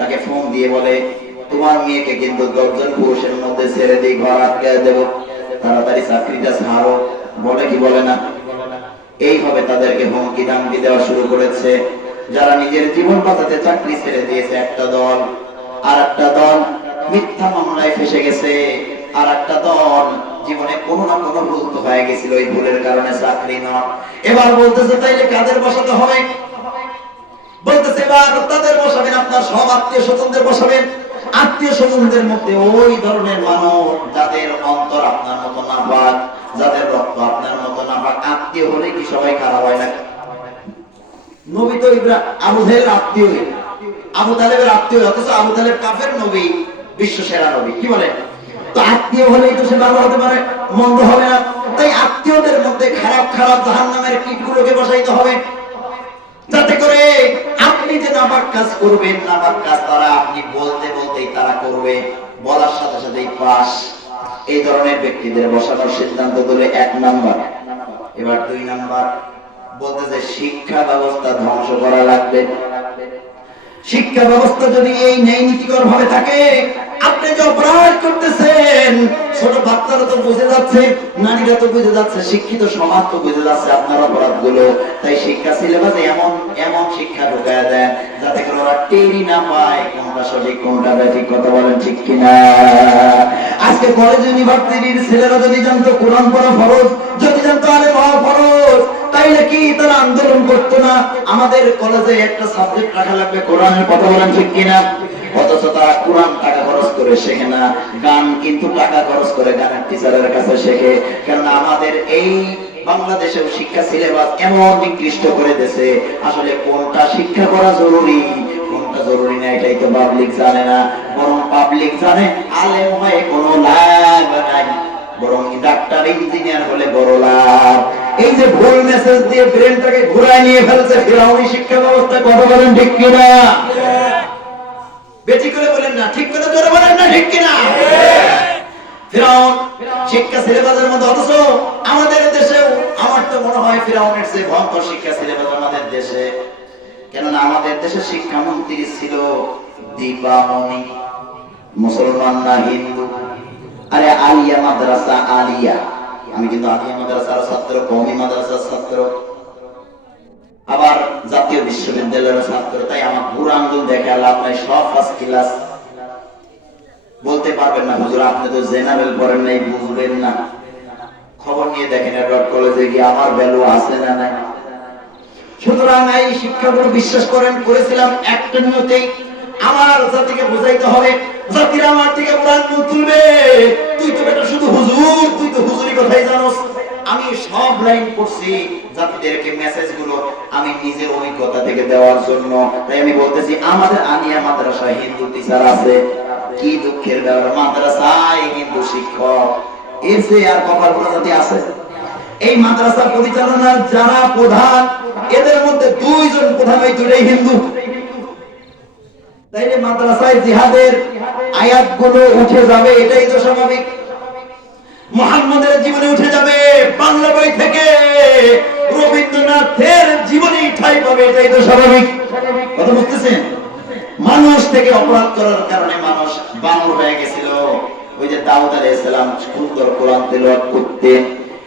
তাকে ফোন দিয়ে বলে, তোমার মেয়েকে কিন্তু 10 জন পুরুষের মধ্যে ছেড়ে দিয়ে ঘর আটকে দেব, তাড়াতাড়ি চাকরিটা ছাড়ো। বলে কি বলে না? এইভাবে তাদেরকে হুমকি ধামকি দেওয়া শুরু করেছে। যারা নিজের জীবন বাঁচাতে চাকরি ছেড়ে দিয়েছে একটা দল, আর একটা দল মিথ্যা মামলায় ফেসে গেছে, আর একটা দল জীবনে কোনো না কোনো ভুল তো হয়ে গেছিল, ওই ভুলের কারণে চাকরি নয়। এবার বলতেছে তাইলে কাদের বসাতে হবে? বলতেছে এবার তাদের বসাবেন, আপনার সব আত্মীয় স্বজনদের বসাবেন। আত্মীয় স্বজনদের মধ্যে ওই ধরনের মানুষ যাদের অন্তর আপনার মতো না পাক, যাদের রক্ত আপনার মতো না পাক। আত্মীয় হলে কি সবাই খারাপ হয় না? নবী তো আবু জাহেলের আত্মীয়, আবু তালেবের আত্মীয়, অথচ আবু তালেব কাফের নবী, বিশ্ব সেরা নবী। কি বলে? তো আত্মীয় হলেই তো সে ভালো হতে পারে, মন্দ হবে না। তাই আত্মীয়দের মধ্যে খারাপ খারাপ জাহান্নামের কীটগুলোকে বসাইতে হবে, যাতে করে আপনি যে নাপাক কাজ করবেন, নাপাক কাজ তারা আপনি বলতে বলতেই তারা করবে, বলার সাথে সাথেই পাস। এই ধরনের ব্যক্তিদের বসানোর সিদ্ধান্ত হলো 1 নাম্বার। এবার 2 নাম্বার বলতে যে শিক্ষা ব্যবস্থা ধ্বংস করা লাগবে। শিক্ষা ব্যবস্থা যদি এই ন্যায় নীতিকর ভাবে থাকে, আপনি যে অপরাধ করতেছেন, ছোট বাচ্চারা তো বুঝে যাচ্ছে, নারীরা তো বুঝে যাচ্ছে, শিক্ষিত সমাজ তো বুঝে যাচ্ছে আপনার অপরাধগুলো। তাই শিক্ষা সিলেবাসে এমন এমন শিক্ষা ঢুকায় দেন যাতে করে ওরা টেরি না পায় কোনটা সঠিক কোনটা ব্যাঠিক। কথা বলেন ঠিক কিনা? আজকে কলেজ ইউনিভার্সিটির ছেলেরা যদি জানতো কোরআন পড়া ফরজ, যদি জানতো আলেম হওয়া ফরজ, তাইলে কি তারা আন্দোলন করতো না? আমাদের কলেজে একটা সাবজেক্ট রাখা লাগবে কোরআনের। কথা বলেন ঠিক কিনা? অথচ তারা কোরআন টাকা খরচ করে শেখে না, গান কিন্তু টাকা খরচ করে গানের টিচারের কাছে শেখে। কেননা আমাদের এই বাংলাদেশের শিক্ষা সিলেবাস এমন নিকৃষ্ট করে দিয়েছে, আসলে কোনটা শিক্ষা করা জরুরি কোনটা জরুরি না এটাই তো পাবলিক জানে না। বরং পাবলিক জানে আলেম হয়ে কোনো লাভ নাই, বরং ডাক্তার ইঞ্জিনিয়ার হলে বড় লাভ। এই যে ভুল মেসেজ দিয়ে ব্রেনটাকে ঘুরায় নিয়ে ফেলছে ফিরআউনি শিক্ষা ব্যবস্থা। কথা বলেন ঠিক কিনা? বেশি করে বলেন না, ঠিক করে জোরে বলেন না, ঠিক কিনা? ফিরআউন শিক্ষা সিলেবাসের মধ্যে, অথচ আমাদের দেশেও আমার তো মনে হয় ফিরআউনের চেয়ে ভয়ঙ্কর শিক্ষা সিলেবাস আমাদের দেশে। কেননা আমাদের দেশে শিক্ষামন্ত্রী ছিল দীপামণি, মুসলমান না হিন্দু। আরে আলিয়া মাদ্রাসা, আলিয়া, আমি কিন্তু আলিয়া মাদ্রাসার ছাত্র, কওমি মাদ্রাসার ছাত্র, আবার জাতীয় বিশ্ববিদ্যালয়ের ছাত্র। তাই আমার বুড়ো আঙ্গুল দেখে লাভ নাই, সব ফার্স্ট ক্লাস। বলতে পারবেন না হুজুর আপনি তো জেনারেল পড়েন নাই, বুঝবেন না। খবর নিয়ে দেখেন এডওয়ার্ড কলেজে গিয়ে আমার ভ্যালু আছে না নাই। সুতরাং এই শিক্ষাগুলো বিশ্বাস করেছিলাম একটা নিয়তেই, আমার জাতিকে বুঝাইতে হবে, জাতিরা আমার থেকে কোরআন তুলবে। তুই তো বেটা শুধু হুজুর, তুই তো হুজুরি কথাই জানোস। আমি সব লাইন পড়ছি জাতিদেরকে মেসেজগুলো আমি নিজের অভিজ্ঞতা থেকে দেওয়ার জন্য। তাই আমি বলতেছি আমাদের আনিয়া মাদ্রাসায় হিন্দু টিচার আছে, কি দুঃখের ব্যাপার, মাদ্রাসায় হিন্দু শিক্ষক, এর যে আর কপাল পোড়া জাতি আছে? এই মাদ্রাসা পরিচালনার যারা প্রধান, এদের মধ্যে 2 জন প্রধান, এই 2টাই হিন্দু। তাইলে মাদ্রাসায় জিহাদের আয়াতগুলো উঠে যাবে, এটাই তো স্বাভাবিক। মুহাম্মদের জীবনে উঠে যাবে বাংলা বই থেকে, রবীন্দ্রনাথের জীবনী ঠাঁই পাবে, এটাই তো স্বাভাবিক। কথা বুঝতেছেন? মানুষ থেকে অপরাধ করার কারণে মানুষ বানর হয়ে গেছিল। ওই যে দাউদ আলাইহিস সালাম সুন্দর কোরআন তেলাওয়াত করতেন,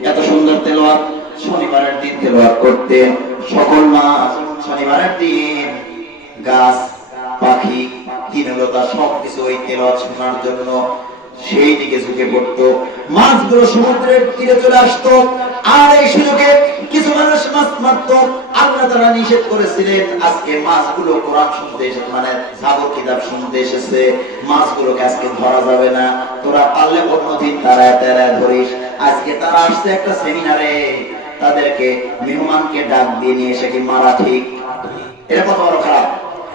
এত সুন্দর তেলাওয়াত শনিবারের দিন তেলাওয়াত করতেন, সকল মাস শনিবারের দিন গাছ পাখি তৃণলতা সবকিছু ওই তেলাওয়াত শোনার জন্য সেই দিকে ঝুঁকে পড়তো। মাছগুলো সমুদ্রের তীরে চলে আসতো, আর এই সুযোগে কিছু মানুষ মাছ মারতো। আল্লাহ তাআলা নিষেধ করেছিলেন, আজকে মাছগুলো কোরআন শুনতে এসেছে, মানে জাবর কিতাব শুনতে এসেছে, মাছগুলোকে আজকে ধরা যাবে না, তোরা পারলে অন্যদিন তারায় তারায় ধরিস। আজকে তারা আসছে একটা সেমিনারে, তাদেরকে মেহমানকে ডাক দিয়ে নিয়ে এসে কি মারা ঠিক? এটা কত বড় খারাপ।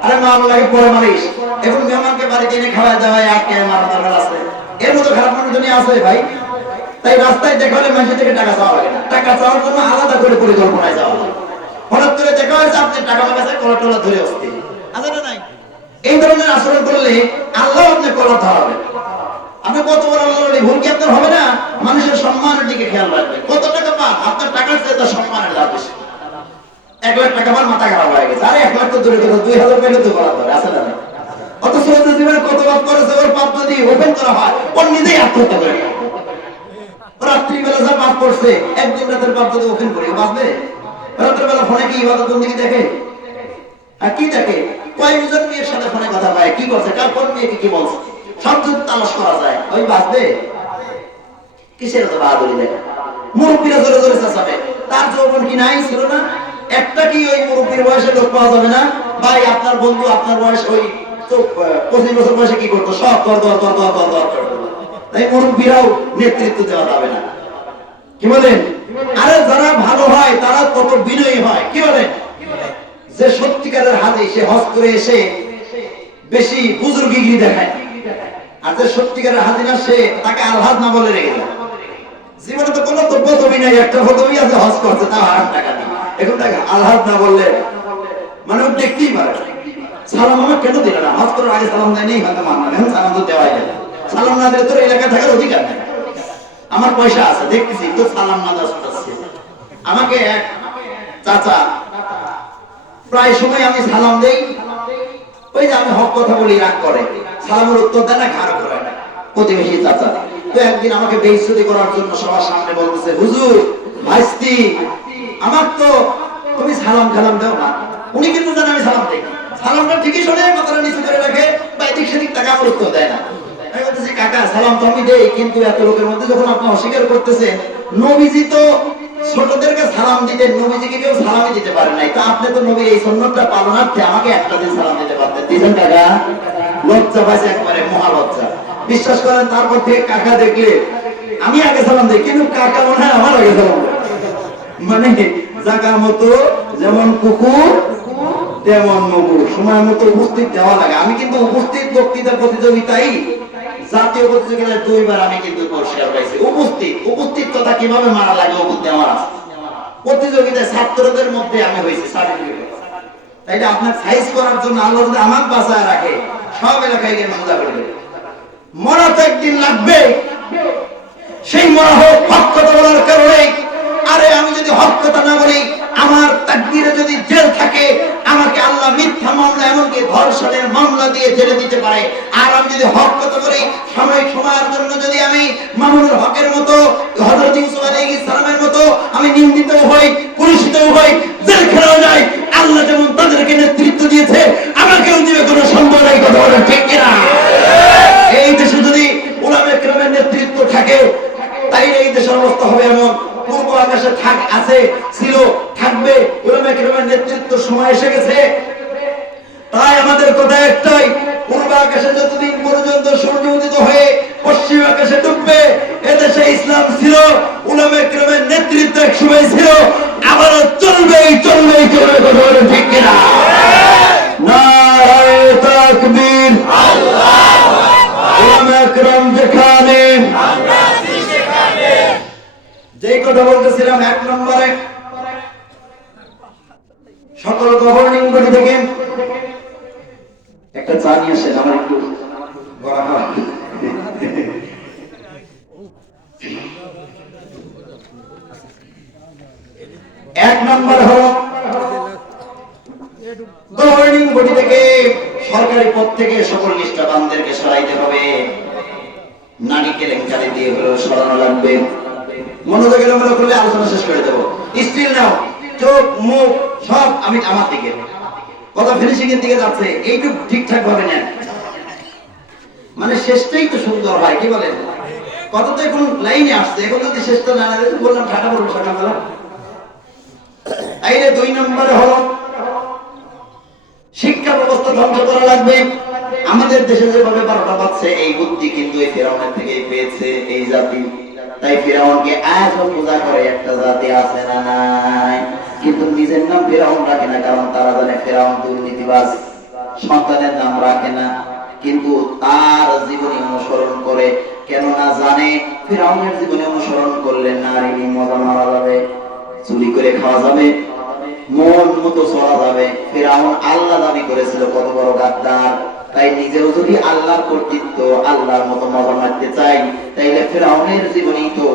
আরে মা আল্লাহকে পরে মারিস, এখন মেহমানকে বাড়িতে এনে খাওয়া দাওয়া আটকে মারা দরকার আছে? এর মতো খারাপ মানুষ দুনিয়া আছে ভাই? তাই রাস্তায় দেখা হলে মানুষের থেকে টাকা চাওয়া লাগে না, টাকা চাওয়ার জন্য আলাদা করে পরিকল্পনায় যাওয়া লাগে। হঠাৎ করে দেখা হয়েছে আপনি টাকা কাছে কলার টলা ধরে আসতে আছে না নাই? এই ধরনের আচরণ করলে আল্লাহ আপনি কলার ধরাবে। আপনি কত বড় আল্লাহর ভুল কি আপনার হবে না? মানুষের সম্মানের দিকে খেয়াল রাখবেন। কত টাকা পান, আপনার টাকার চেয়ে তার সম্মানের দাম বেশি। 1 লাখ টাকা পান, মাথা খারাপ হয়ে গেছে। আরে 1 লাখ তো দূরে কথা, 2000 পেলে তো কলার ধরে আছে না? অত যদি ওপেন করা হয় ওর নিজেই আত্মহত্যা করে রাত্রিবেলা যা পাপ করছে একদিন রাতের পাপ যদি ওপেন করে বাঁচবে রাত্রিবেলা ফোনে কি ইবাদত বন্দেগী দেখে আর কি দেখে কয়েকজন মেয়ের সাথে ফোনে কথা পায় কি করছে কার কোন মেয়েকে কি বলছে সব যদি তালাশ করা যায় ওই বাঁচবে কিসের তো বাহাদুরি দেখে মুরব্বীরা জোরে জোরে চাচাবে তার যৌবন কি নাই ছিল না একটা কি ওই মুরব্বীর বয়সে লোক পাওয়া যাবে না ভাই আপনার বন্ধু আপনার বয়স ওই 25 বছর বয়সে কি করতো সব দর তাই মুরব্বীরাও নেতৃত্ব দেওয়া যাবে না কি বলেন আরে যারা ভালো হয় তারা তত বিনয়ী হয় কি বলেন যে সত্যিকারের হাজি সে হজ করে এসে বেশি বুজুর্গিগিরি দেখায় আর যে সত্যিকারের হাজি না সে তাকে আলহাজ না বলে রেখে দেয় জীবনে তো কোনো পদবি নাই একটা পদবি আছে হজ করছে তাও 8 টাকা নেই এখন তাকে আলহাজ না বললে মানে ও দেখতেই পারে সালাম আমার কেন দিল না হজ করার আগে সালাম দেয় নেই হয়তো মানলাম এখন সালাম তো দেওয়াই যায় সালাম না দিলে তোর এলাকায় থাকার অধিকার নেই আমার পয়সা আছে দেখতেছি তো সালাম না দেওয়া হচ্ছে আমাকে এক চাচা প্রায় সময় আমি সালাম দেই ওই যে আমি হক কথা বলি রাগ করে সালামের উত্তর দেয় না ঘাড় ঘোরায় না প্রতিবেশী চাচা তো একদিন আমাকে বেইজ্জতি করার জন্য সবার সামনে বলতেছে হুজুর ভাইস্তি আমার তো তুমি সালাম কালাম দাও না উনি কিন্তু জানেন আমি সালাম দেই সালামটা ঠিকই শোনে মাথাটা নিচু করে রাখে বা এদিক সেদিক টাকা আমার উত্তর দেয় না আমি বলতেছি কাকা সালাম তো আমি দেই কিন্তু এত লোকের মধ্যে যখন আপনি অস্বীকার করতেছেন নবীজি তো ছোটদেরকে সালাম দিতেন নবীজিকে কেউ সালামই দিতে পারে নাই তো আপনি তো নবীর এই সুন্নতটা পালনার্থে আমাকে একটা দিন সালাম দিতে পারতেন দিবেন কাকা লজ্জা পাইছে একবারে মহা লজ্জা বিশ্বাস করেন তারপর থেকে কাকা দেখলে আমি আগে সালাম দিই কিন্তু কাকা মনে হয় আমার আগে সালাম দেয় মানে জায়গার মতো যেমন কুকুর তেমন নকুর সময় মতো উপস্থিত দেওয়া লাগে আমি কিন্তু উপস্থিত বক্তৃতা প্রতিযোগিতায় জাতীয় প্রতিযোগিতায় 2 বার আমি কিন্তু পুরস্কার পাইছি উপস্থিত কথা কিভাবে মারা লাগে ওপর দেওয়া আছে প্রতিযোগিতায় ছাত্রদের মধ্যে আমি হয়েছি সার্টিফিকেট তাইলে আপনার সাইজ করার জন্য আল্লাহ যদি আমাকে বাঁচায় রাখে সব এলাকায় গিয়ে মজা করবে মরা তো একদিন লাগবে সেই মরা হোক হক কথা বলার কারণে আরে আমি যদি হক কথা না বলি আমার তাকদীরে যদি জেল থাকে আমাকে আল্লাহ মিথ্যা মামলা এমনকি ধর্ষণের মামলা দিয়ে জেলে দিতে পারে আর আমি যদি হক কথা বলি সাময়িক সময়ের জন্য যদি আমি মামুনুল হকের মতো হযরত ইউসুফ আলাইহিস সালামের মতো আমি নিন্দিত হই কুলুষিত হই জেলখানাও যাই আল্লাহ যেমন তাদেরকে নেতৃত্ব দিয়েছে আমাকেও দিবে কোনো সন্দেহ নাই কথা বলেন ঠিক কি না এই দেশে যদি উলামায়ে কেরামের নেতৃত্ব থাকে তাইলে এই দেশের অবস্থা হবে এমন পূর্ব আকাশে ছিল থাকবে উলামায়ে কেরামের নেতৃত্ব সময় এসে গেছে তাই আমাদের কথা একটাই পূর্ব আকাশে যতদিন পর্যন্ত সূর্য উদিত হয়ে পশ্চিম আকাশে ডুববে এদেশে ইসলাম ছিল উলামায়ে কেরামের নেতৃত্ব এক সময় ছিল আবারও চলবেই কথা বলেন ঠিক কি না নারে তাকবীর আল্লাহু আকবার উলামায়ে কেরাম যেখানে আমরা সেখানে যেই কথা বলতেছিলাম 1 নম্বরে সকল গভর্নিং বডি থেকে একটা চা নিয়ে আসেন আমার একটু বড় হয় 1 নম্বর হলো গভর্নিং বডি থেকে সরকারি পদ থেকে সকল নিষ্ঠাবানদেরকে সরাইতে হবে নারী কেলেঙ্কারি দিয়ে হলো সরানো লাগবে মনোযোগ এলোমেলো করলে আলোচনা শেষ করে দেবো স্টিল নাও চোখ মুখ সব আমি আমার দিকে কথা ফিনিশিং এর দিকে যাচ্ছে এইটুক ঠিকঠাক ভাবে নেন মানে শেষটাই তো সুন্দর হয় কি বলেন কথা তো এখন লাইনে আসছে এখন যদি শেষটা না নেন বললাম ঠাটা বলবো সকালবেলা তাইলে 2 নম্বরে হলো শিক্ষা ব্যবস্থা ধ্বংস করা লাগবে আমাদের দেশে যেভাবে 12টা বাজছে এই বুদ্ধি কিন্তু এই ফেরাউনের থেকেই পেয়েছে এই জাতি তাই ফেরাউনকে আজও পূজা করে একটা জাতি আছে না নাই কিন্তু নিজের নাম ফেরাউন রাখে না কারণ তারা জানে ফেরাউন দুর্নীতিবাজ সন্তানের নাম রাখে না কিন্তু তার জীবনী অনুসরণ করে কেননা জানে ফেরাউনের জীবনী অনুসরণ করলে নারী মজা মারা যাবে চুরি করে খাওয়া যাবে মন মতো চলা যাবে ফেরাউন আল্লাহ দাবি করেছিল কত বড় গাদ্দার তাই নিজেও যদি আল্লাহর কর্তৃত্ব আল্লাহর মতো মজা মারতে চাই তাইলে ফেরাউনের জীবনী তো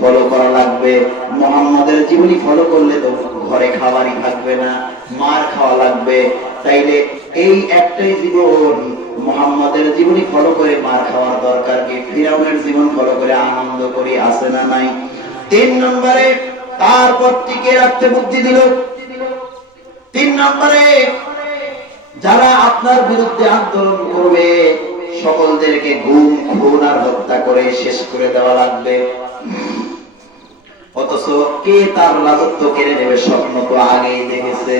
ফলো করা লাগবে মুহাম্মাদের জীবনী ফলো করলে তো ঘরে খাবারই থাকবে না মার খাওয়া লাগবে তাইলে এই একটাই জীবন, মুহাম্মাদের জীবনী ফলো করে মার খাওয়ার দরকার কি? ফিরাউনের জীবন ফলো করে আনন্দ করি, আছে না নাই? 3 নম্বরে তারপর টিকে রাখতে বুদ্ধি দিল। 3 নম্বরে যারা আপনার বিরুদ্ধে আন্দোলন করবে সকলদেরকে গুম খুন আর হত্যা করে শেষ করে দেওয়া লাগবে। অথচ কে তার রাজত্ব কেড়ে নেবে স্বপ্ন তো আগেই দেখেছে।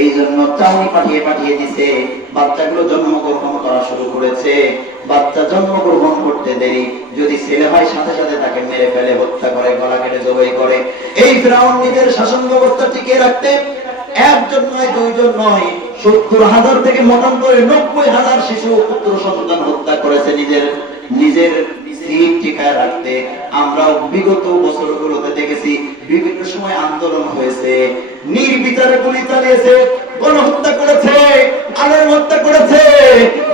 এই জন্য চাউনি পাঠিয়ে দিছে, বাচ্চাগুলো জন্মগ্রহণ করা শুরু করেছে। বাচ্চা জন্মগ্রহণ করতে দেরি, যদি ছেলে হয় সাথে সাথে তাকে মেরে ফেলে, হত্যা করে, গলা কেটে জবাই করে। এই ফিরআউন নিজের শাসন ব্যবস্থা টিকিয়ে রাখতে একজন নয়, দুইজন নয়, 70,000 থেকে মতান্তরে 90,000 শিশু পুত্র সন্তান হত্যা করেছে নিজের সিট টিকায় রাখতে। আমরাও বিগত বছরগুলোতে দেখেছি বিভিন্ন সময় আন্দোলন হয়েছে, নির্বিচারে গুলি চালিয়েছে, গণহত্যা করেছে, আলেম হত্যা করেছে,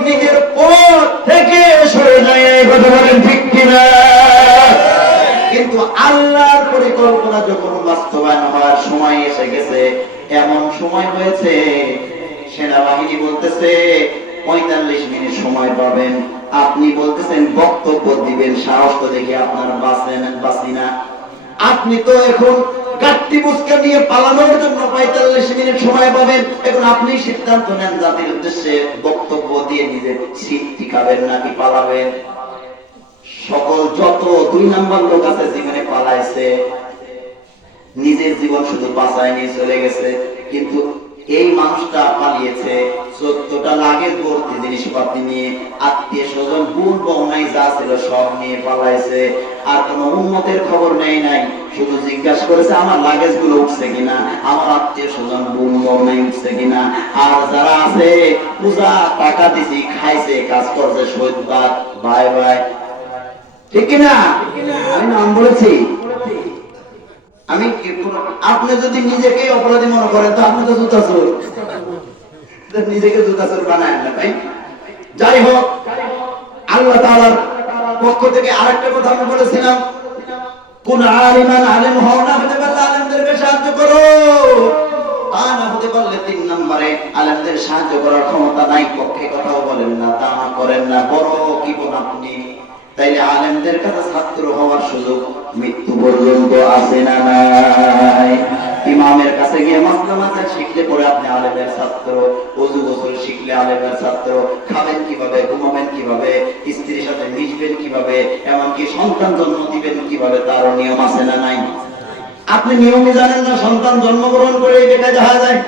নিজের পথ থেকে সরে যায়। কথা বলেন ঠিক কিনা? কিন্তু আল্লাহর পরিকল্পনা যখন বাস্তবায়ন হওয়ার সময় এসে গেছে, এমন সময় হয়েছে সেনাবাহিনী বলতেছে 45 মিনিট সময় পাবেন, আপনি বলতেছেন বক্তব্য দিবেন, সাহস তো দেখি আপনার বাঁচি না। আপনি তো এখন গাট্টি বুঝকা নিয়ে পালানোর জন্য 45 মিনিট সময় পাবেন, এখন আপনি সিদ্ধান্ত নেন জাতির উদ্দেশ্যে বক্তব্য দিয়ে নিজের সিট টিকাবেন নাকি পালাবেন। সকল যত 2 নাম্বার লোক আছে জীবনে পালাইছে, নিজের জীবন শুধু বাঁচায় নিয়ে চলে গেছে। কিন্তু এই মানুষটা পালিয়েছে 14টা লাগেজ ভর্তি জিনিসপাতি নিয়ে, আত্মীয় স্বজন বোন বউনাই যা ছিল সব নিয়ে পালাইছে। আর কোন উন্মতের খবর নেই নাই, শুধু জিজ্ঞাসা করেছে আমার লাগেজ গুলো উঠছে কিনা, আমার আত্মীয় স্বজন বোন বউনাই উঠছে কিনা। আর যারা আছে পূজা টাকা দিছি, খাইছে, কাজ করছে, শহীদ বাদ বাই বাই। ঠিক কিনা? আমি নাম বলেছি। আমি আপনি যদি নিজেকে অপরাধী মনে করেন তো আপনি তো জুতা চোর, নিজেকে জুতা চোর বানায় না ভাই। যাই হোক, আল্লাহ তাআলার পক্ষ থেকে আরেকটা কথা আমি বলেছিলাম, কোন আলিমান আলেম হও না, হতে পারলে আলেমদেরকে সাহায্য করো। তা না হতে পারলে 3 নম্বরে আলেমদের সাহায্য করার ক্ষমতা নাই, পক্ষে কথাও বলেন না, তা না করেন না, বড় কি বল আপনি। তাইলে আলেমদের কাছে ছাত্র হওয়ার সুযোগ মৃত্যু পর্যন্ত আছে না নাই? ইমামের কাছে গিয়ে মাসলা মাসাইল শিখলে পরে আপনি আলেমের ছাত্র, ওযু গোসল শিখলে আলেমের ছাত্র, খাবেন কিভাবে, ঘুমাবেন কিভাবে, স্ত্রীর সাথে মিশবেন কিভাবে, এমনকি সন্তান জন্ম দিবেন কিভাবে, তারও নিয়ম আছে না নাই? আপনি নিয়মই জানেন না, সন্তান জন্মগ্রহণ করে বেকার দেখা যায়।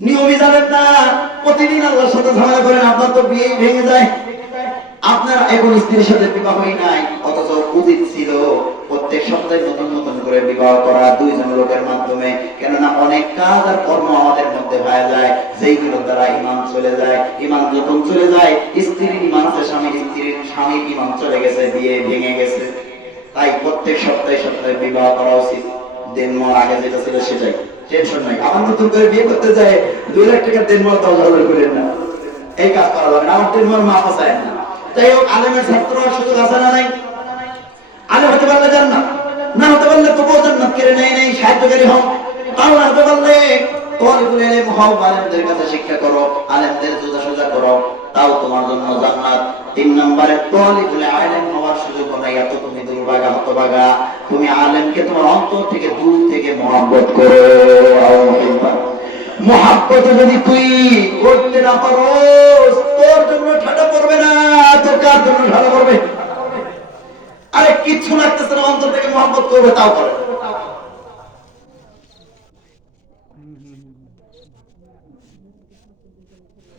নিয়মই জানেন না, প্রতিদিন আল্লাহর সাথে ঝগড়া করেন, আপনার তো বিয়ে ভেঙে যায়। আপনার এখন স্ত্রীর সাথে বিবাহই নাই, অথচ উচিত ছিল প্রত্যেক সপ্তাহে নতুন নতুন করে বিবাহ করা 2 জন লোকের মাধ্যমে। কেননা অনেক কাজ আর কর্ম আমাদের মধ্যে হয়ে যায়, যেইগুলোর দ্বারা ঈমান চলে যায়। ঈমান যখন চলে যায়, স্ত্রীর ঈমান আছে, স্বামীর ঈমান চলে গেছে, বিয়ে ভেঙে গেছে। তাই প্রত্যেক সপ্তাহে বিবাহ করা উচিত। দেনমোহর আগে যেটা ছিল সেটাই, টেনশন নাই। আমার নতুন করে বিয়ে করতে যায় 2 লাখ টাকা দেনমোহর 10,000 করে না, এই কাজ করা যাবে না, আমার দেনমোহর মাপ চায় না। যাই হোক, আলেমের ছাত্র হওয়ার সুযোগ আছে না নাই? আলেম হতে পারলে জান্নাত, না হতে পারলে তবুও জান্নাত কেড়ে নেই, সাহায্যকারী হন। তাও না হতে পারলে তালিবুল ইলম হও, আলেমদের কাছে শিক্ষা করো, আলেমদের সোজা করো, তাও তোমার জন্য জান্নাত। 3 নম্বরে তালিবুল ইলম হওয়ার সুযোগ নাই, এত তুমি দুর্ভাগা হতভাগা, তুমি আলেমকে তোমার অন্তর থেকে দূর থেকে মহব্বত করো। মহব্বত যদি তুই করতে না পারো, তোর জন্য ঠাডা পড়বে না, তোর কার জন্য ঠাডা পড়বে? আরে কিচ্ছু লাগতেছে না, অন্তর থেকে মহব্বত করবে, তাও করে।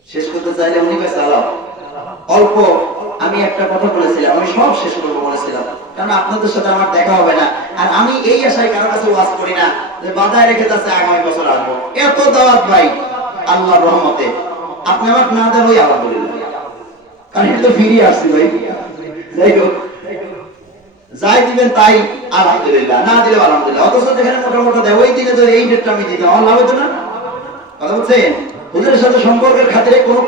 শেষ করতে চাইলে উনি কাছে চালাও অল্প। আমি একটা কথা বলেছিলাম, আমি সব শেষ করবো বলেছিলাম, কারণ আপনাদের সাথে আমার দেখা হবে না। আর আমি এই আশায় কারো কাছে ওয়াজ করি না যে বাধায় রেখে যাচ্ছে আগামী বছর আসবো। এত দাওয়াত ভাই আল্লাহর রহমতে, আপনি আমার না দেন ওই আলহামদুলিল্লাহ, কারণ এটা তো ফিরিয়ে আসছি ভাই। যাই হোক, যাই দিবেন তাই আলহামদুলিল্লাহ, না দিলে আলহামদুলিল্লাহ। অথচ যেখানে মোটামুটি দেয় ওই দিনে যদি এই ডেটটা আমি দিতাম, আমার লাভ হতো না। কথা বলছেন? হুজুরের সাথে সম্পর্কের খাতিরে কোনো